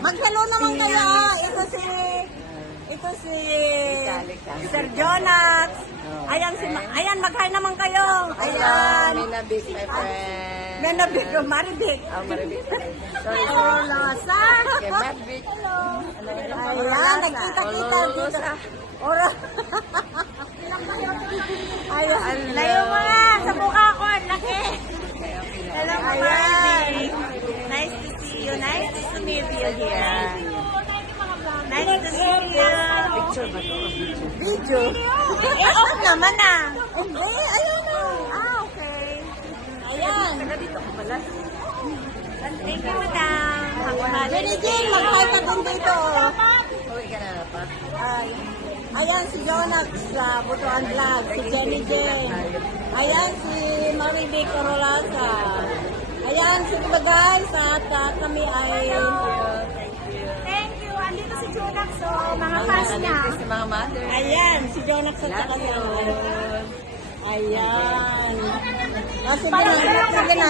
Mag-hello naman kayo. Ito si Sir Jonax. Ayan, mag-hi naman kayo. Ayan. Minabik, my friend. Menabik, Maribik. Maribik. Sorry. Orolosa. Okay, Maribik. Ayan, nagkita-kita dito. Oro. Ayan. Layo mo nga, sa mukha ko, ang laki. Hello, Maribik. Nice to see you. Nice to meet you here. Nice to meet you. Picture ba ito? Video. Eh, off naman ah. Hindi, ayun na. Okay. Ayan. Dito ko pala. Thank you, madam. Jenny Jane, mag-hi ka din dito. Uwi ka na dapat. Ayan si Jonax sa Butuan Vlog, si Jenny Jane. Ayan si Maribik Orolasa. Ayan, sige ba guys, at kami ay... Thank you. Andito si Junak, so mga fans niya. Dito si mga mother. Ayan, si Jonax at saka si Ayan. Ayan. Sige na,